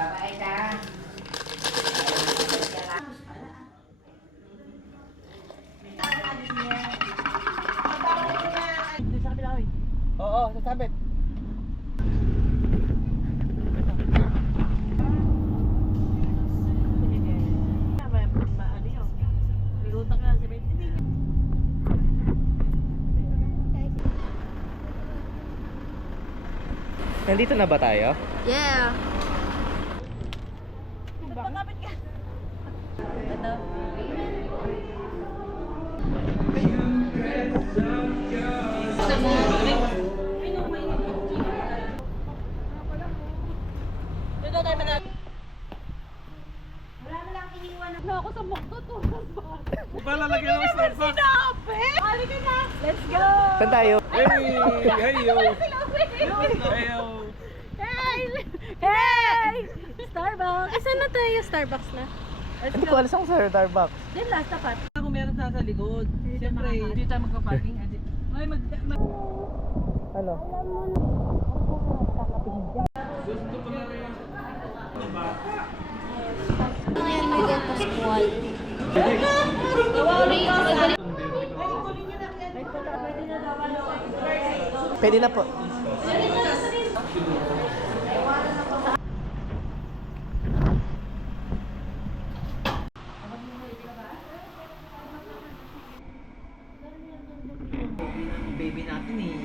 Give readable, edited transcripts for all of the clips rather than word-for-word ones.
Babae ka. Oo, sasabit. Nandito na ba tayo? Yeah. Palalagyan ng Starbucks. Let's go! Saan tayo? Hey! Hey yo! Hey yo! Hey! Starbucks! Asan na tayo? Starbucks na? Hindi ko alas ang Starbucks. Then last, tapat. Kung meron sa likod, siyempre, hindi tayo magpa-parking. Ay, Ano? gusto ko na rin. Ngayon may Del Pascual. Pwede na po. Baby natin eh.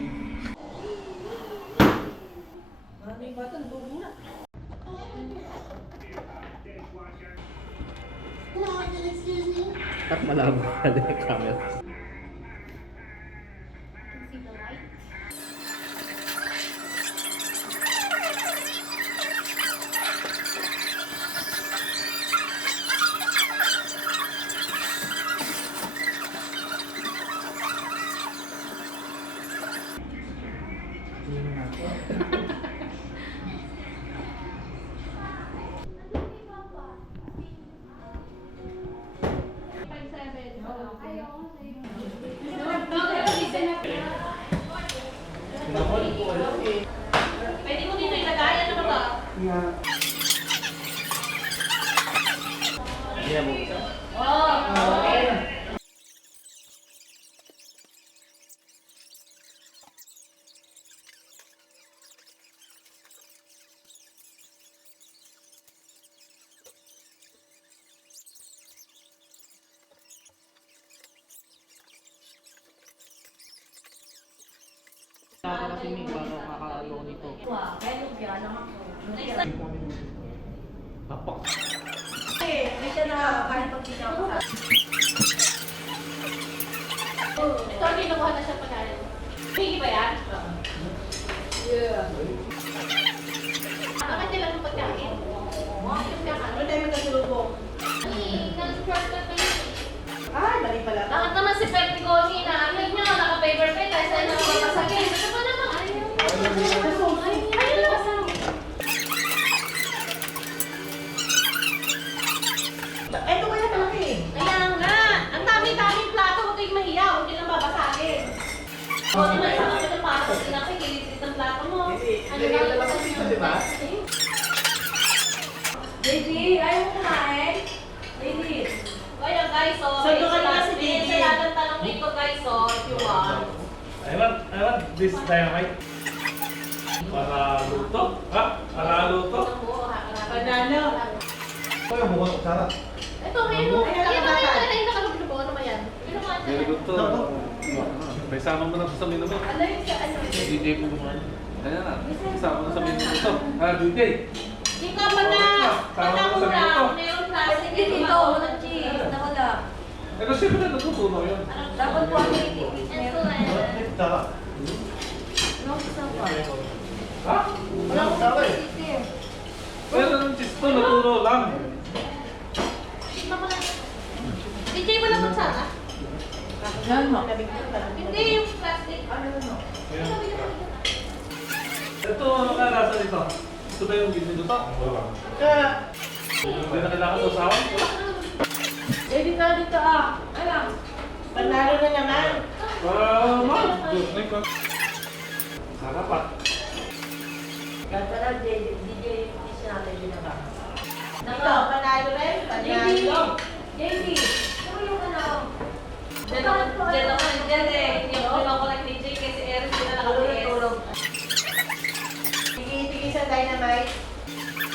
Tak malabo pala yung camera. Pwede mo dito ilagay, ano ba ba? Kasi may bago kakalo nito. Wow, kaya lumpia lang ako. Tapak. Hindi siya na kahit pagkita ko sa... Ito, hindi nakuha na siya pagkain. Pigi ba yan? Yeah. Bakit nila ng pagkain? Ano tayo magkasulubong? Nag-scrub ka kayo. Ay, mali pala. Bakit naman si Pepsi Goshi na akin nyo, naka-paper plate, tayo sa'yo na mapapasagin. Ito pa naman. Ayun lang. Ito kaya kalaki. Kaya nga, ang dami-daming plato, huwag kayong mahiya, huwag kayong babasagin. O, di ba, isang kapit ng plato, tinapay, kilitit ng plato mo. Ano lang yung di ba? Baby, ayaw mo kumain? Baby. Kaya guys, so, Sando ka na si Baby. May saladang talong dito guys, so, if you want. I want this dynamite. Para luto? Ha? Para luto? Banana. Ito yung bukas sarap. Ito, ayun, ayun, nakalubog ano ba yan? Very good to. May sama mo na sa menu mo. Ano yung sa ano? DJ ko gumawa. Kaya na. Isama mo sa menu mo ito. DJ. Di ka pa na, panahura, meron plastic dito, ng cheese, nawala. Eh kasi siyempre natutunaw yun. Dapat po ang excellent. Sarap. Ano gusto pa? Ha? Wala ko Sarap eh. Pero ng cheese to, natunaw lang. DJ mo lang magsara? Yan mo. Hindi yung plastic. Ito, ano ka nasa dito? Ito ba yung gilid ito? Wala. Hindi na kailangan sa usawan? Pwede na dito ah. Ano? Panalo na naman. Ma'am. Good. Sarap ah. natin binaba. Ito, panalo rin. Panalo. JD! Tumulong ka na ako. Diyan ako nandiyan eh. Hindi ako kinukulat ni Jay kasi Eris sila nakaliit. Tulog. Sige sa Dynamite.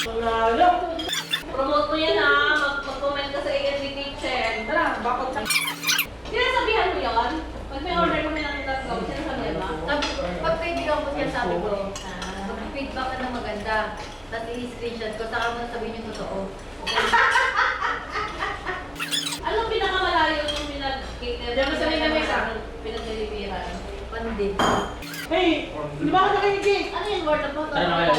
Panalo! Promote mo yan ha. Mag-comment ka sa AND Kitchen. Tara, bakit sa... Sinasabihan mo yun? Pag may order kami ng tatlo, sinasabihan mo? Pag kaibigan ko siya, sabi ko, mag-feedback ka na maganda. Tapos i-screenshot ko, saka mo sabihin yung totoo. Anong pinakamalayo yung pinag-cater? Diyan mo sabihin na may sa akin. Pinag-deliveran. Pandi. Hey! Di ba ako nakikinig? Ano yung word of mouth? Ano na kayo?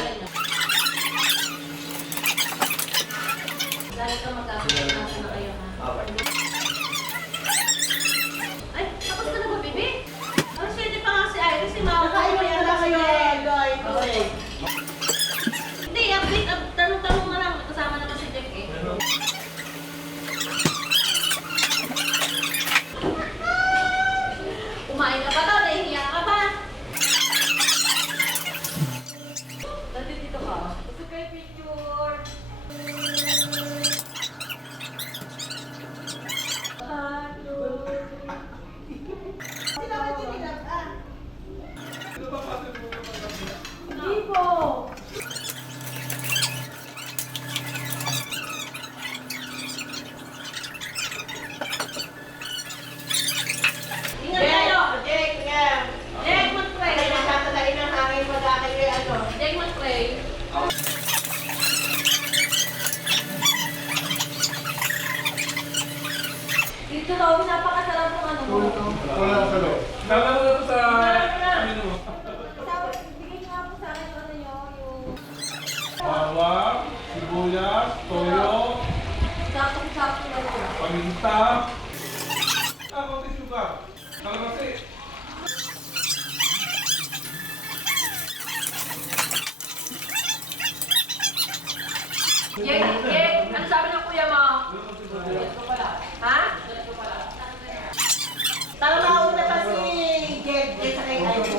Dahil ka magkakaroon na kayo ha? Ay, tapos ka na ba, Bibi? Ang swerte pa nga si Iris, si Mama. Nakaiwan na lang kayo, Eloy. Okay. Hindi, update, tanong-tanong na lang. Kasama naman si Jeff eh. Kumain ka ba daw? Nahihiya ka ba? Nandito ka. Gusto kayo picture. Hindi po. Ingat kayo! Jake, yeah. Jake, mag-pray! Ay, nagtatalain ng hangin mo dahil yung ano. Jake, mag-pray! Dito daw, napakasarap ng ano mo. Wala sa loob. Lala mo na to sa... Ano mo? Tapos, bigay niyo nga po sa akin yung ano nyo, yung... Bawang, sibuyas, toyo, Sakong-sakong na lang. paminta. Konti sugar. Kalabasi. Jake, ano sabi ng kuya mo? Ha? Tara mauna pa si Jake. Jake sa kay Iris.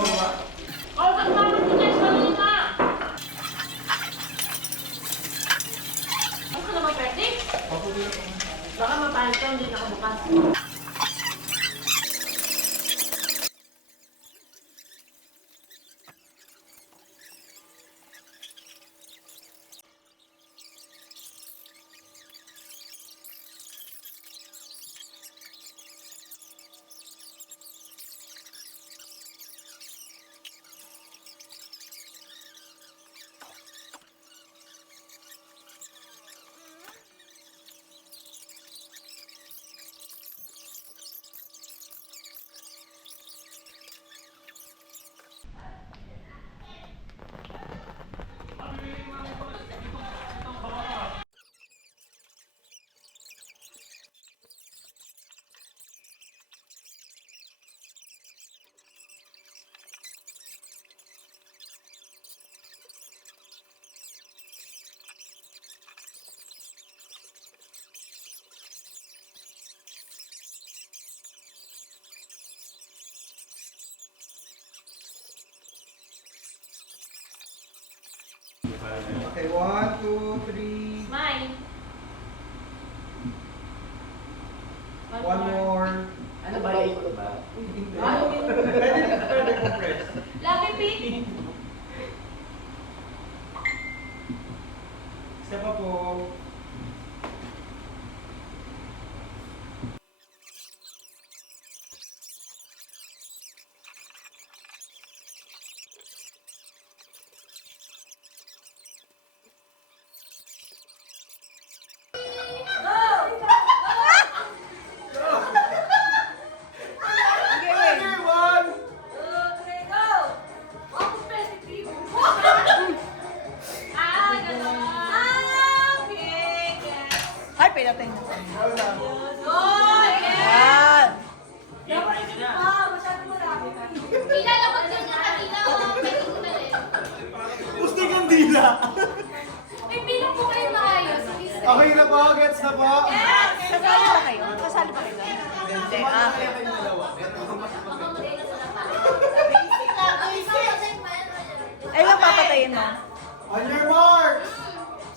Oh, kasama si Jake kanina! Ano ka naman, Perdi? Baka mapalit ka, hindi nakabukas. Okay, 1, 2, 3. Smile. One more. Ano ba yun? Pwede compress. Love you, Pete. Isa pa po. Ay, pinatay na. Kilala ko din niya kanina. Pwede ko na rin. Gusto kang dila. May bilang po kayo maayos. Okay na po, gets na po. Kasali ba kayo? Kasali ba kayo? Hindi. Ah, Ay, magpapatayin mo. On your mark.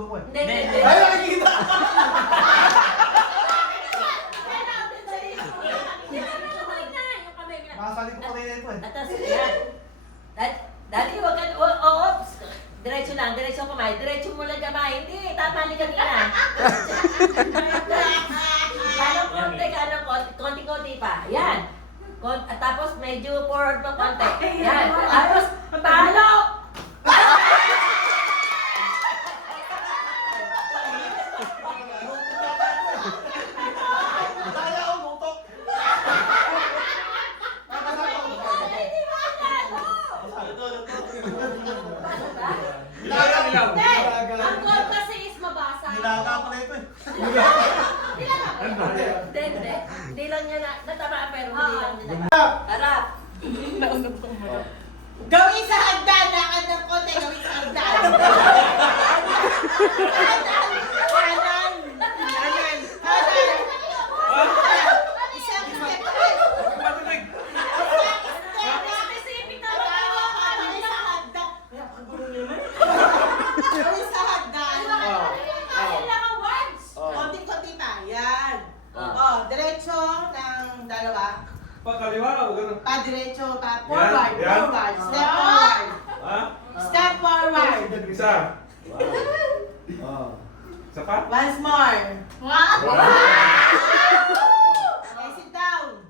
kasalubong ko eh. Hindi. Ay, nakikita! Makasali ko kanina ito eh. Atas, yan. Dati, wag ka, oops. Diretso lang, diretso kamay. Diretso mo lang kamay. Hindi, tama ni kanina. Konti-konti pa. Yan. Tapos medyo forward pa konti. Yan. Tapos, talo! Kaya ako, luto! Ang goal kasi is mabasa. Nilaga pala ito eh. Hindi. Hindi lang niya natama, pero hindi lang niya natama. Harap. Gawin sa hagdan, lakad ng konti, gawin sa hagdan. Hanan. Isang step. Matinig! Specific na Gawin sa hagdan. Gawin sa hagdan. Kailangan words. Konti-konti pa. Yan. Ah. Diretso ng dalawa. Pagkaliwa o ganun? Pa-diretso, pa forward, Yan. forward. Step forward. Ha? Step forward. Isa. Isa pa? Once more. Wow! Okay, sit down.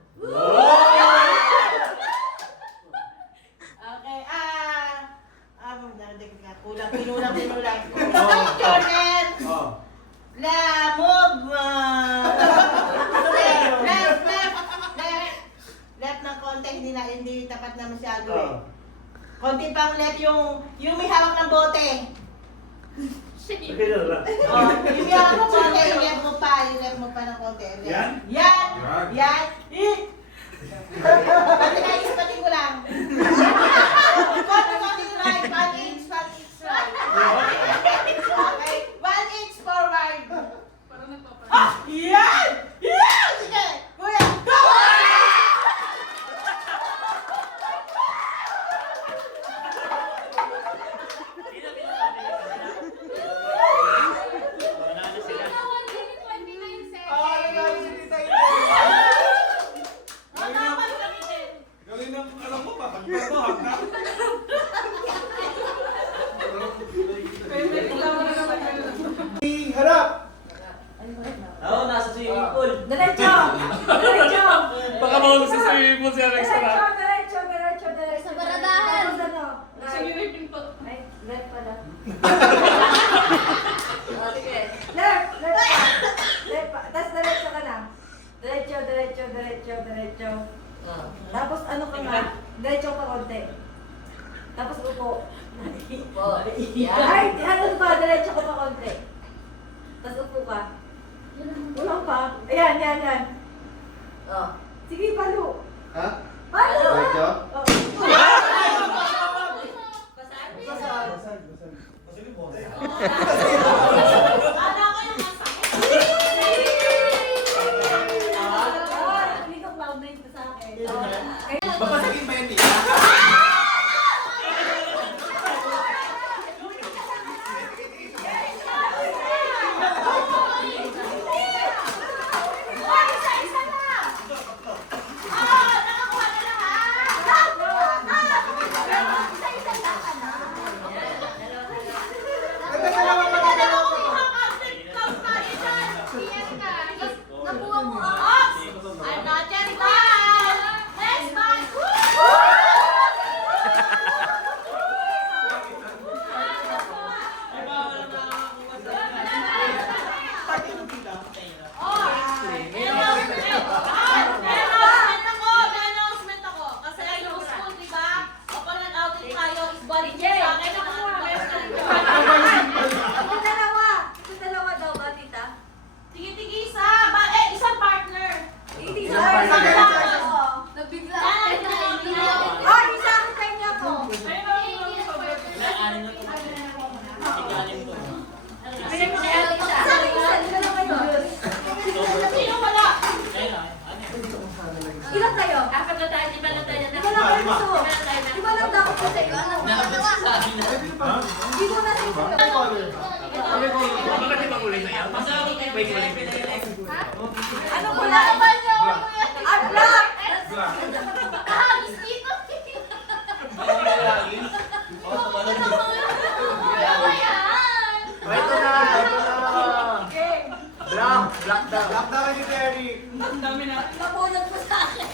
Okay, kulang, pinulang. Jordan! La, move! Left ng konti, hindi tapat na masyado eh. Konti pang left yung may hawak ng bote. Yung may hawak ng bote, yung left mo pa ng konti. Yan? Yan! Pati ko lang. Konti right, 1 inch right. Okay, 1 inch forward. Yan! Sige! Kuya, go! Galing ng alam mo ba? Hagda. Harap! Oo, nasa swimming pool. Diretso! Baka mahulog sa swimming pool si Alex na. Diretso. Sa baradahan. Tapos ano? Ay, left pala. Sige. Left. Tapos diretso ka na. Diretso. Tapos ano ka nga? Diretso pa konti. Tapos upo. Ay, ano pa? Diretso ka pa konti. Tapos upo ka. Ulang pa. Ayan. Sige, palo. Ha? Palo! Diretso? Oh. Hindi ko cloud nine sa akin. Mapasagin ba yan niya? Isa-isa na. kulay na yan? May kulay na yan. Ano ko na naman yun? Ah, black! Black. Nakahagis dito. Ito na! Black! Black daw. Black daw kay Terry. Mabunod mo sa akin.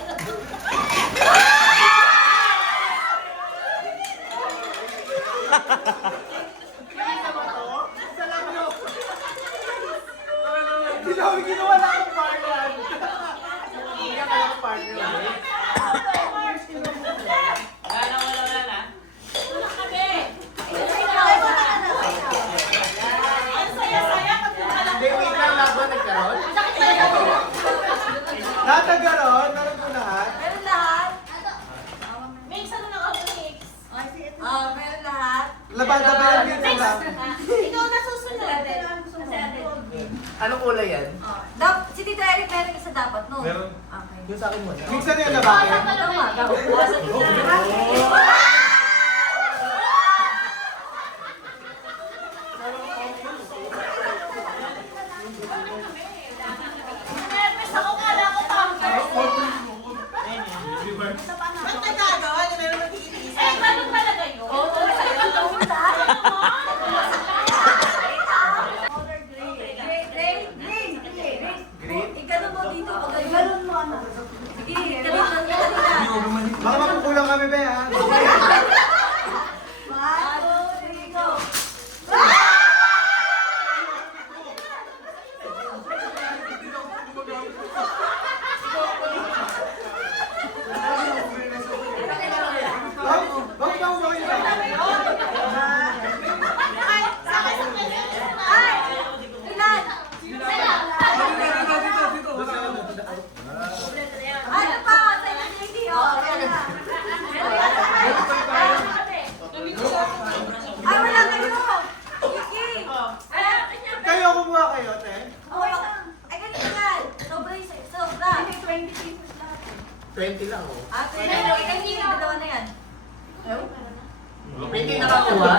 Hindi namin ginawa na akong partner. Hindi ka pala akong partner. Tulak kami. Ang saya-saya pag tulak. Hindi, wait lang. Laban nagkaroon? Lahat ng garon, meron ko lahat. Meron lahat? Mix, ano na ako, mix? Meron lahat? Labada ba yan dito lang? Ikaw na susunod. Anong kulay yan? Si Tito Eric meron isa dapat, no? Meron. Okay. Yung sa akin mo. Minsan yung labada. Nervous ako, kala ko pampers. Ba't nagagawa na meron magkikita? Eh, ganun talaga yun. Oo, Ganun mo dito, ganun mo ano. Sige, ganun lang. Baka makukulang kami ba ha? Bakit ako makikita? Ano pa? Sa lady, oh. Ay, wala kayo. Kiki. Kayo, kumuha kayo, te. Ay, ganito yan. Sobra. 20 pesos lahat. 20 lang oh. Ah, kanina, dalawa na yan. Hindi nakakuha?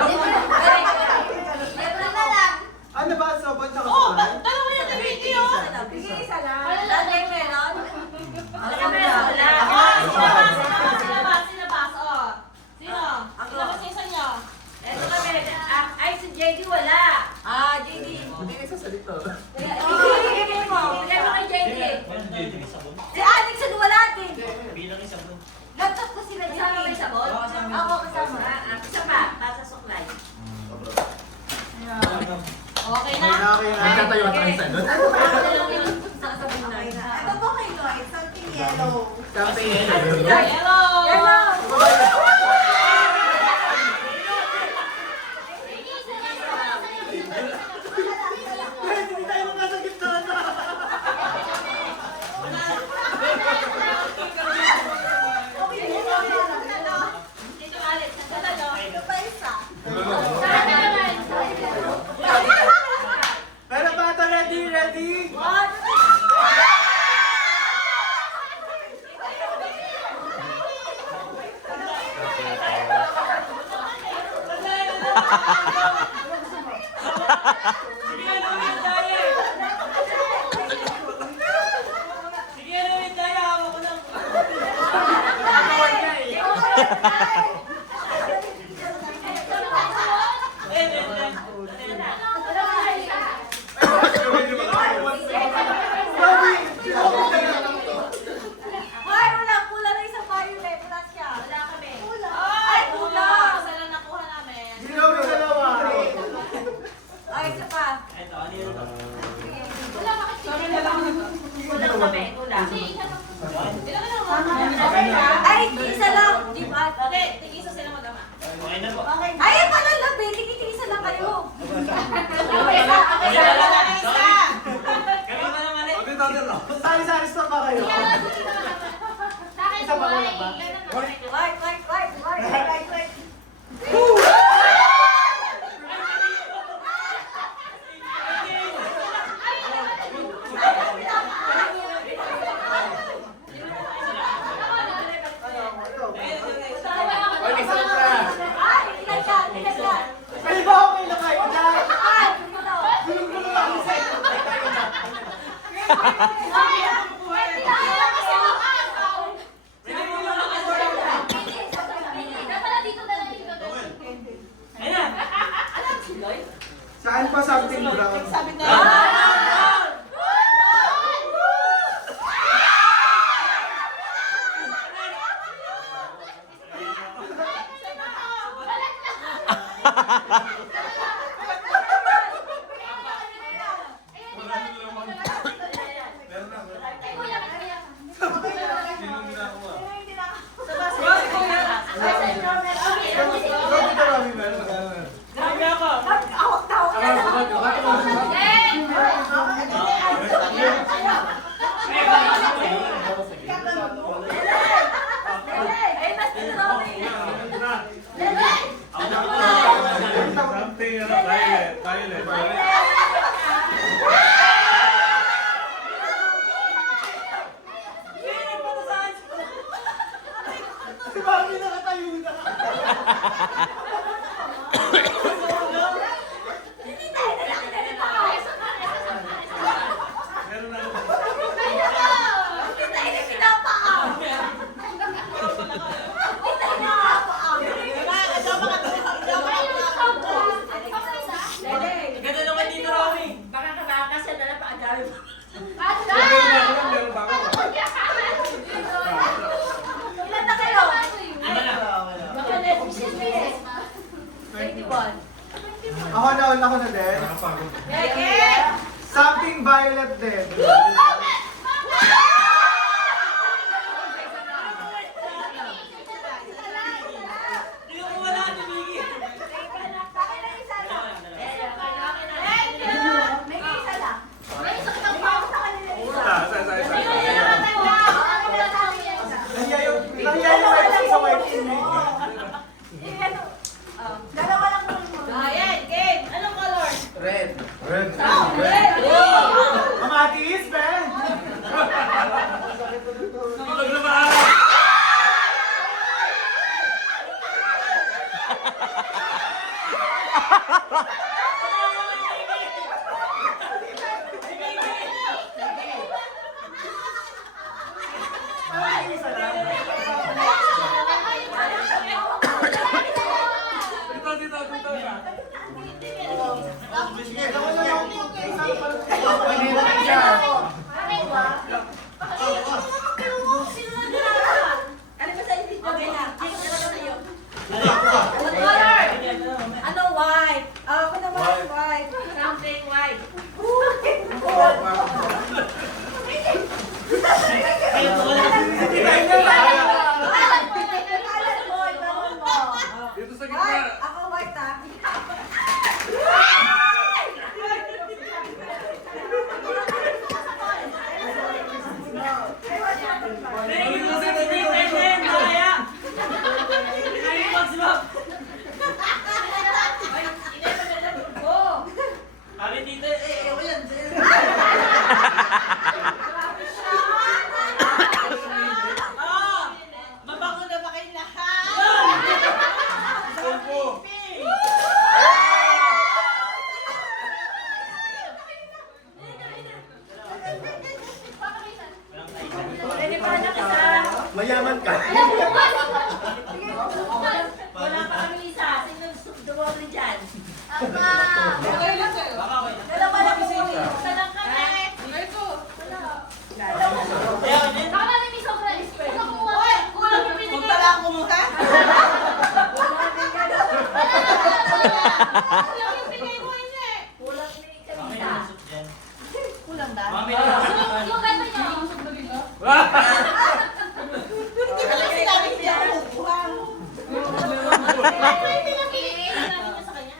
Meron na lang. Ano ba? Sobat sa Oh, kasulat? dalawa na ng video. Sige, isa lang. Lagay meron. Alam mo wala. Sinabas, oh. Sino? Sinabas yung isa niyo. Eto kami. Ay, si JD wala. Ah, JD. Hindi ka sasalito. Bigay mo. Bigay mo kay JD. Si Alex, ano wala din? Laptop ko sila JD. Kasama may sabon? Ako kasama. Isa pa, para sa suklay. Okay na? Okay na. Nagtatayo at ang salon? Ano ba? Ano lang yung sakasabing na? Ito po kay Lloyd, something yellow. Something Yellow! Yellow! Hindi tayo makasakit na na. Dito Alex, nandito. Ito pa isa. Pero bata, ready, ready? Ay, wala. Pula na isang violet. Wala siya. Wala kami. Pula. Ay, pula. Isa lang nakuha namin. Sino may dalawa? Ay, isa pa. Wala, bakit kulang kami. Kulang. Ay, isa lang. Di ba? Hindi, tig-isa sila mag-ama. Ay, pala labi. Tig-isa lang kayo. Sari-sari stop ba kayo? Sa akin, kulay. Right. Saan pa something brown? Sabi na Si Mami nakatayo na. Ganda naman dito, Romy. Baka kakakasya na lang pakadami mo. Meron pa ako. Ilan na kayo? Iba na. Baka Netflix eh. 21. Ako na din. Something violet din. Hindi ko wala, Miggy. Nahiya yung wife sa wife ni Miggy. Ayan, game. Anong color? Red. Red. Mamatis, be! Tulog na maaari. Dito. Ano white? Ako naman white. Something white. Dito sa gitna. Ako white ah. Hindi ko sa dito, Eden. Kaya. Kaya mag-swap. Kami dito, ako yan. Mabango na ba kayo lahat? Pulpo. Mayaman ka. Wala pa kami isa. Sino dumawag dyan? Ama! Baka ako yan. Dalawa lang po. Isa lang kami. Kaya ka din. Baka namin may sobra spread. Hoy, kulang yung binigay. Magpala ako muna. Kulang yung binigay mo hindi. Kulang ni Mami Kamisa. na lusot dyan. Kulang ba? Mami na lusot. Yung gano'n niya. Talaga sinabi siya ako. Wow. Ay, pinapili natin mo sa kanya.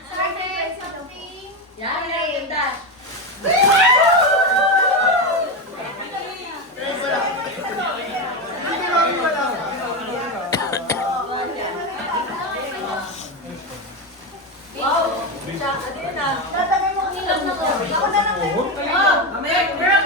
Something. Yan, yan, ganda. Tatagay mo ang ilog na to. Ako na lang. Oh, girl,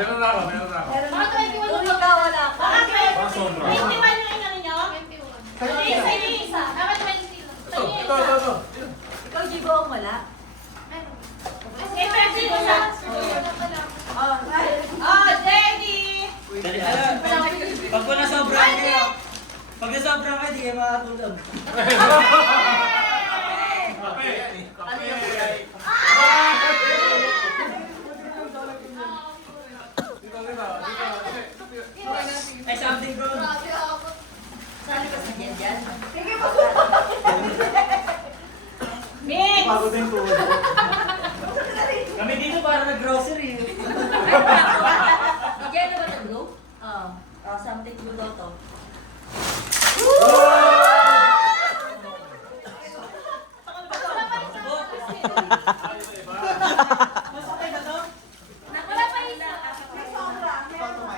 Meron na ako. Mga 21 yung ikaw, wala pa. Baka sobra. 21 yung ano ninyo? 21. Sa inyo yung isa. Dapat 20 lang. Sa inyo yung isa. Ikaw, Jibo, ang wala. Eh, pero sino siya? Oh, Daddy! Pag wala sobrang kayo. Pag nasobrang kayo, di kayo makatulog. Ay, something bro. Sali ka sa dyan. Mix! Pagod din tuhod ko. Kami dito para nag-grocery. Diyan na ba ito, Blue? Oo. Something blue daw to. Masakay ba to? Wala pa isa. May sobra. Meron pa.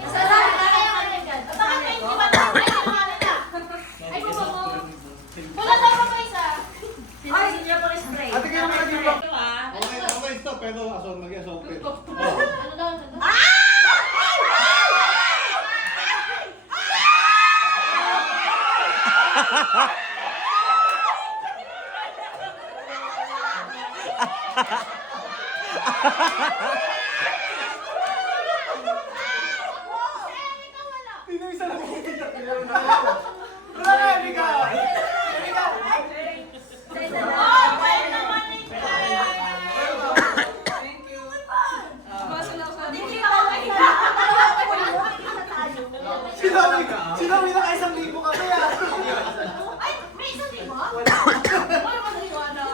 Isa lang, kaya ka rin dyan. Baka 21 lang. Ay, kumana na. Ay, kumago. Wala daw pa isa. Ay, hindi niya pang spray. Ate kayo mga dito. Ah. Okay, stop. Pero asol mag-asol. Ano daw? Sino isa lang ako? Wala na, Erika! Erika! Oh, pwede naman ito. Sinawi na kayo 1,000 kami ah! Ay, may isa din ba? Wala ba naliwana?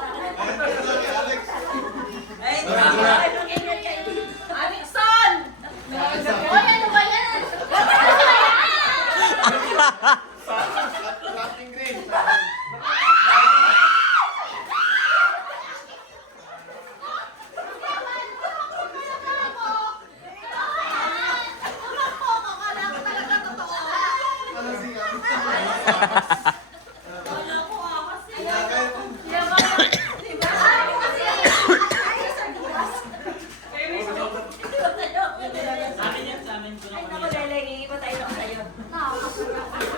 Alexon! Hoy, ano ba yan? Laughing green! Sa amin yan, sa amin. Ay, naku, Lele, iiba tayo lang sa'yo.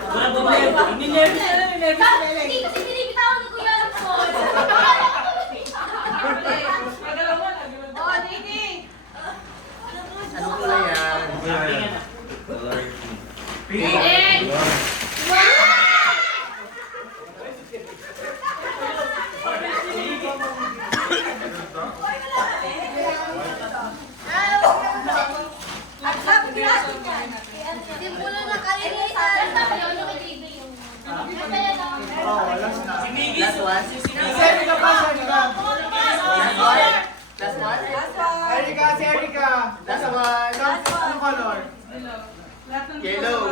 Wala bumayad. Ninervous na lang, ninervous na lang. Hindi kasi binibitawan ni Kuya Alexon. Oh, Didi! Ano pala yan? Pink! Simulan na kalinisan. Sabi yun, yung kay Didi yung... Kaya daw. Oh, last na. Si Miggy. Last one? Si Si Erika pa, si Erika! Last one? Erika, si Erika! Last one! Anong color? Yellow!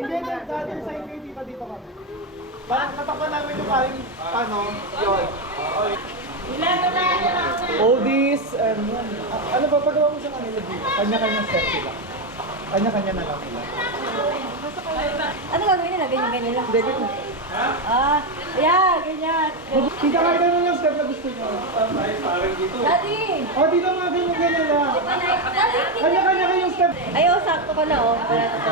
Hindi, dati sa inyo, dito kami. Parang natakpan namin yung kain, ano, yun. Oldies, and ano ba, pagawa mo sa kanila dito? Kanya-kanya set sila. Kanya-kanya na lang sila. Ano gagawin nila? Ganyan-ganyan lang. Hindi, ganyan. Ah, yeah, ganyan. Kita ka ganun yung step na gusto nyo. Parang dito. Daddy! Oh, dito mga ganyan-ganyan lang. Kanya-kanya kayong step. Ayaw, sakto ka na, oh. Wala na to.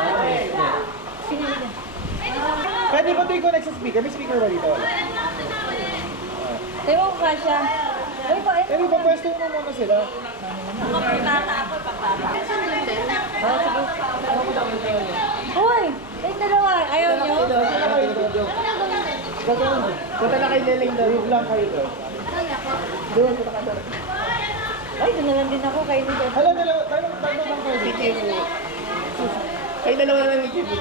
Pwede ba ito i-connect sa speaker? May speaker ba dito? Wala. Tayo ko kasya. Uy, pa, Pwede ba pwesto mo muna sila? Uy, ay dalawa. Ayaw nyo? Punta na kayo doon. Punta na kayo Leleng doon. Yung lang kayo doon. Doon, punta ka doon. Ay, doon na lang din ako kayo nito. Alam, dalawa lang kayo dito. Kayo dalawa lang yung dito.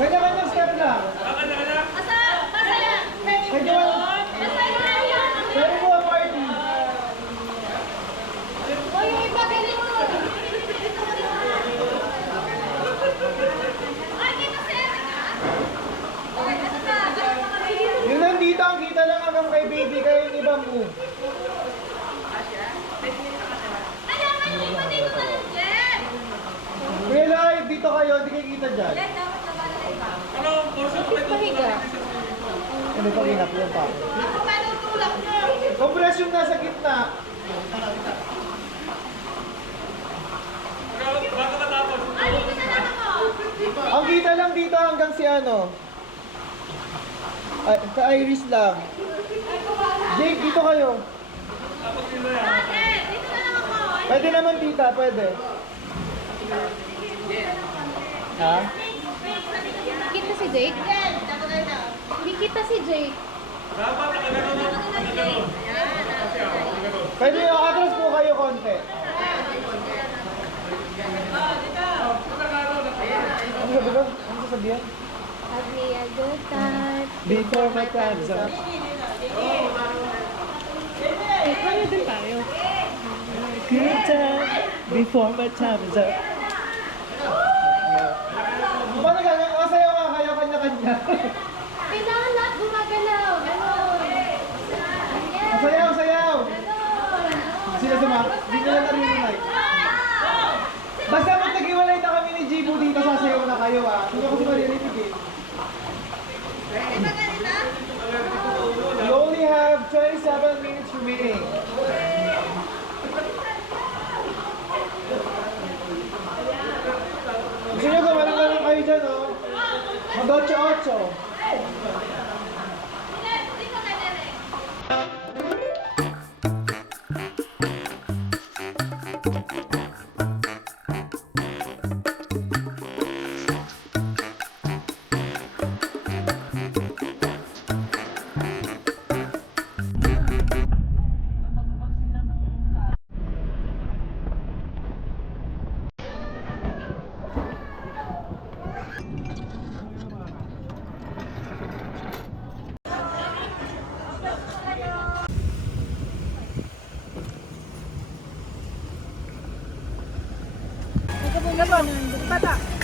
Kanya-kanyang step lang. Kanya-kanyang. Pero mo ang party. Uy, yung iba galing mo. Yung nandito, ang kita lang hanggang kay baby kayo yung ibang move. Kuya Lai, dito kayo, hindi kayo kita dyan. Pahiga. Ano pa ginap yun pa? Compress yung nasa gitna. Ang kita lang dito hanggang si ano. Ay, sa Iris lang. Jake, dito kayo. Pwede naman tita, pwede. Ha? Kita si Jake? Hindi kita si Jake. Pwede yung atras po kayo konti. Ano sabi ko? Ano sasabihan? Have me a good time. Before my time's up. Good time before my time is up. Paano gagawin? O, sayo nga kayo kanya-kanya. Kailangan lahat gumagalaw. Ganon. Yes. Sayaw, sayaw! Ganon. Sila sumak. Hindi nila narinig. Basta pag nag-iwalay na kami ni Jibo dito, sasayaw na kayo Hindi ako si maririnig You only have 27 minutes remaining. Gusto nyo gumalang kayo dyan, Mag-8-8. Ikaw po, bata.